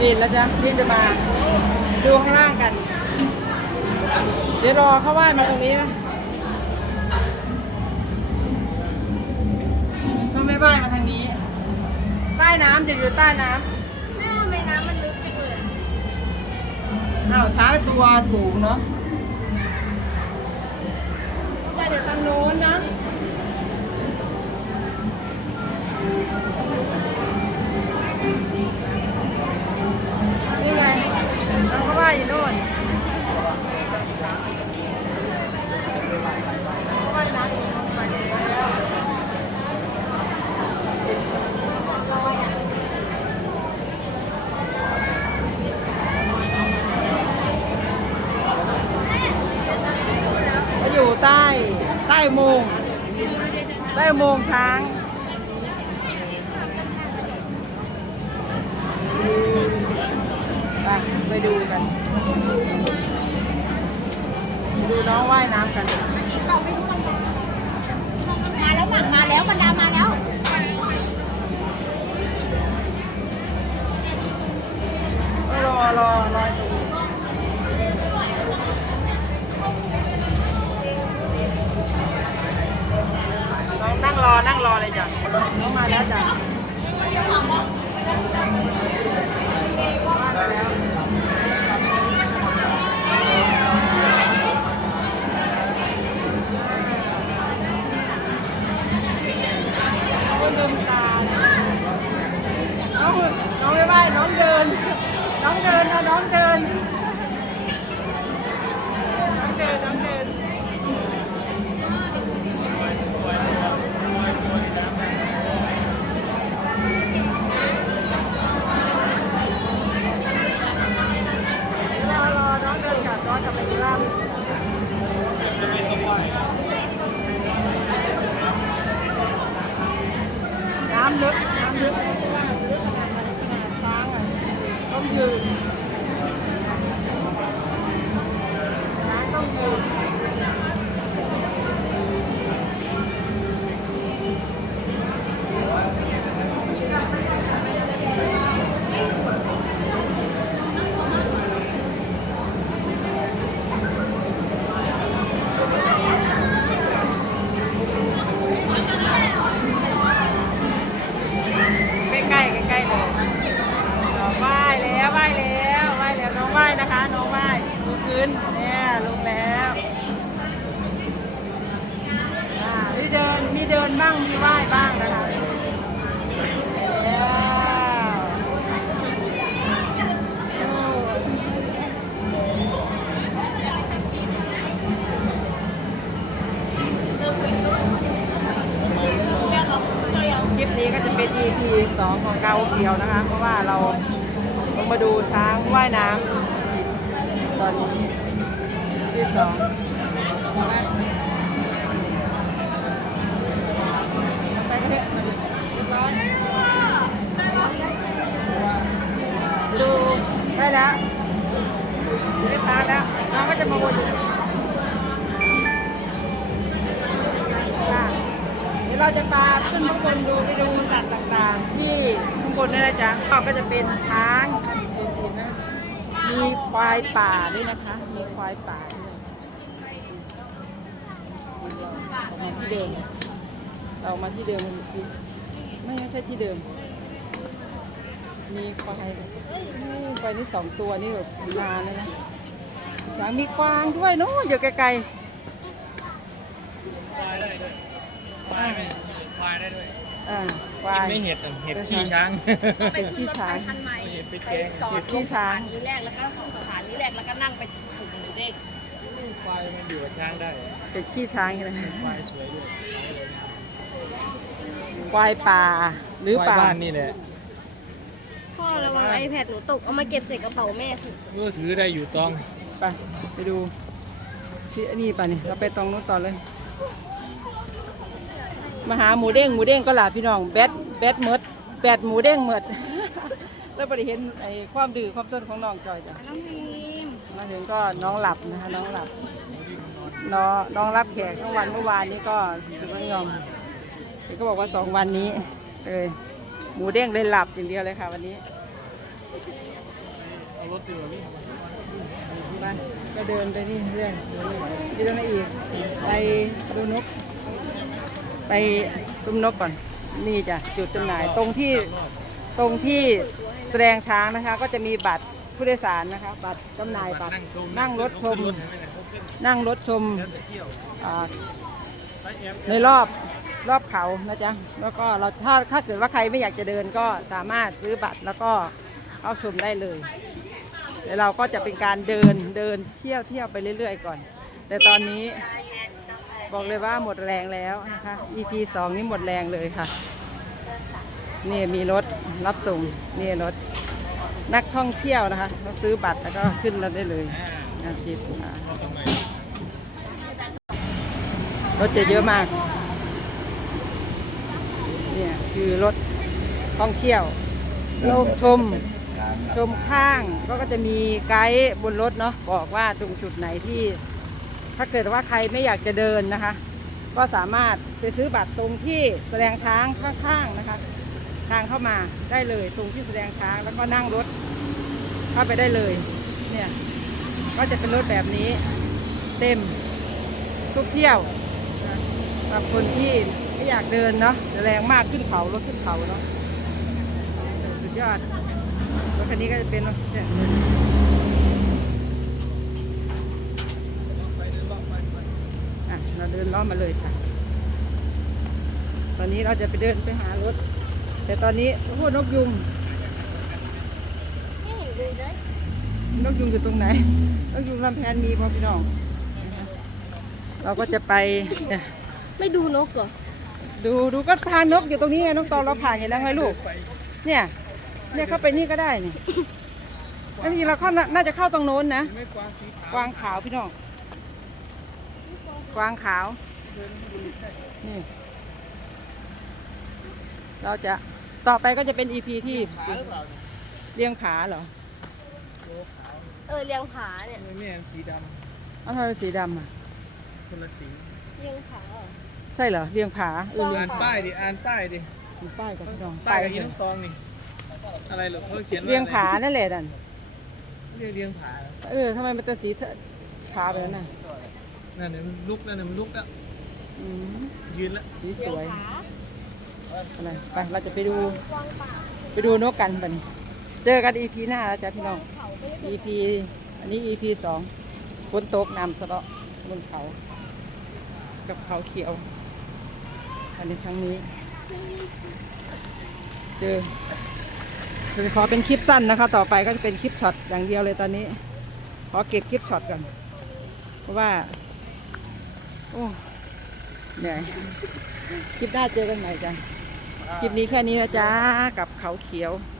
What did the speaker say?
ปีนแล้วจ้ะที่จะมาดูข้างล่างกัน เดี๋ยวรอเขาว่ายมาตรงนี้นะต้องไม่ว่ายมาทางนี้ ใต้น้ำจะอยู่ใต้น้แม่ทำไมน้ำมันลึกจังเลยำอ้าวช้างตัวสูงเนาะไปเดี๋ยวทางโน้นนะ โมงค์ช้างไปไปดูกันไปดูน้องว่ายน้ำกันมาแล้วหมักมาแล้วบรรดามาแล้วรอรอรอตรง นั่งรอนั่งรอเลยจ้ะน้องมาแล้วจ้ะมาแล้วคนลืมตาน้องน้องไม่ไหวน้องเดิน น้องเดินนะน้องเดิน น้องเดินน้องเดิน 675 Nam nước, nam nước. Không dừ นเนี่ยลงแล้วอ่ามีเดินมีเดินบ้างมีว่ายบ้างนะคะแล้วโอ้คลิปนี้ก็จะเป็น EP 2ของเกาเขียวนะคะ เพราะว่าเราลงมาดูช้างว่ายน้ำ ตอนนี้ที่สองดูได้แล้วได้ชาแล้วน้องก็จะมาวนอยู่เดี๋ยวเราจะพาขึ้นข้างบนดูไปดูสัตว์ต่างๆ ที่ข้างบนนี่นะจ๊ะก็จะเป็นช้าง มีควายป่าด้วยนะคะ มีควายป่าด้วยมาที่เดิม เรามาที่เดิมเมื่อกี้ไม่ไม่ใช่ที่เดิม มีควายนี่ควายนี่สองตัวนี่แบบนานแล้วนะช้างมีกวางด้วยโน้นอยู่ไกลควายได้ด้วยควายได้ด้วย อ่าควายไม่เห็ดอะเห็ดขี้ช้างเห็ดขี้ช้างคันใหม่เห็ดไปไปแกงจอเห็ดดขี้ช้าง สถานีแรกแล้วก็ขึ้นสถานีแรกแล้วก็นั่งไปถึงหมูเด้งควายมันอยู่กับช้างได้เห็ดขี้ช้างนะควายสวยด้วยควายป่าหรือควายป่าบ้านนี่แหละพ่อระวัง iPad หนูตก เอามาเก็บใส่กระเป๋าแม่สิก็ถือได้อยู่ต้อง ไปไปดูที่อันนี้ป่ะเนี่ยเราไปตรงนู้นต่อเลย มาหาหมูเด้งหมูเด้งก็หลาพี่น้องแบดแบดเมดแบดหมูเด้งเมด แล้วไปเห็นไอ้ความดื้อความซนของน้องจอยจ้ะน้องพิมมาถึงก็น้องหลับนะคะน้องหลับน้องน้องรับแขกทั้งวันเมื่อวานนี้ก็ถือว่ายอมเห็นก็บอกว่าสองวันนี้เลยหมูเด้งเลยหลับอย่างเดียวเลยค่ะวันนี้เอารถดีกว่าพี่ไปก็เดินไปนี่เรื่อยไปตรงไหนอีกไปดูนก ไปซุ้มนกก่อน นี่จ้ะจุดจำหน่ายตรงที่ตรงที่แสดงช้างนะคะ ก็จะมีบัตรผู้โดยสารนะคะ บัตรจำหน่ายบัตรนั่งรถชม นั่งรถชมอ่าในรอบรอบเขานะจ๊ะแล้วก็เราถ้าถ้าเกิดว่าใครไม่อยากจะเดินก็สามารถซื้อบัตรแล้วก็เข้าชมได้เลยเดี๋ยวเราก็จะเป็นการเดินเดินเที่ยวเที่ยวไปเรื่อย ๆ ก่อน แต่ตอนนี้ บอกเลยว่าหมดแรงแล้วนะคะ EP 2นี่หมดแรงเลยค่ะนี่มีรถรับส่งนี่รถนักท่องเที่ยวนะคะเขาซื้อบัตรแล้วก็ขึ้นรถได้เลยอาทิตย์อ่ารถจะเยอะมาก เนี่ยคือรถท่องเที่ยวเราชมชมข้างก็ก็จะมีไกด์บนรถเนาะบอกว่าตรงจุดไหนที่ ถ้าเกิดว่าใครไม่อยากจะเดินนะคะ ก็สามารถไปซื้อบัตรตรงที่แสดงช้างข้างๆนะคะ ทางเข้ามาได้เลยตรงที่แสดงช้างแล้วก็นั่งรถเข้าไปได้เลยเนี่ยก็จะเป็นรถแบบนี้เต็มทุกเที่ยวสำหรับคนที่ไม่อยากเดินเนาะแรงมากขึ้นเขารถขึ้นเขาเนาะสุดยอดรถคันนี้ก็จะเป็นรถ เนี่ยอะเราเดินล้อมมาเลยค่ะ ตอนนี้เราจะไปเดินไปหารถ แต่ตอนนี้พูดนกยุงไม่เห็นดูเลยนกยุงอยู่ตรงไหน นกยุงลำแพนมีพ่อพี่น้องนะคะเราก็จะไปเนี่ยไม่ดูนกเหรอ ดูดูก็ทางนกอยู่ตรงนี้ไงน้องตอนเราผ่านเห็นแล้วไงลูก เนี่ยเนี่ยเข้าไปนี่ก็ได้นี่อันนี้เราเข้าน่าน่าจะเข้าตรงโน้นนะไม่กวางสีขาวกวางขาวพี่น้อง กวางขาว นี่ เราจะต่อไปก็จะเป็น EP ที่ขาวหรือเปล่าเลี้ยงผาเหรอเออเลี้ยงผาเนี่ยเนี่ยเนี่ยสีดเอาทำไมสีดำอะำคนละสีเลี้ยงผาเหรอ ใช่เหรอเลี้ยงผาเออเลี้ยอ่างนผาป้ายดิอ่านป้ายดิมีป้ายกับพี่น้องป้ายไปกับยีน้องตองนี่อะไรเหรอเขาเขียนว่าเลี้ยงผานั่นแหละนั่นเรียกเลี้ยงผาเหรอเออทำไมมันจะสีเถอะผาแบบนั้นน่ะ นั่นเนี่ยมันลุกแล้วเนี่ยมันลุกแล้วอืมยืนแล้วสีสเลี้ยงวยผาอะไรไปเราจะไปดูกวางป่าไปดูนกกันบัดนเจอกัน EP หน้าแล้วจ้ะพี่น้องเขาไม่ได้ EP อันนี้ EP สองฝนตกน้ำสะเดาะบนเขา กับเขาเขียว อันนี้ครั้งนี้ เจอจะขอเป็นคลิปสั้นนะคะ ต่อไปก็จะเป็นคลิปช็อตอย่างเดียวเลยตอนนี้ ขอเก็บคลิปช็อตก่อน เพราะว่า โอ้เหนื่อยคลิปหน้าเจอกันใหม่จ้ะคลิปนี้แค่นี้นะจ๊ะกับเขาเขียวค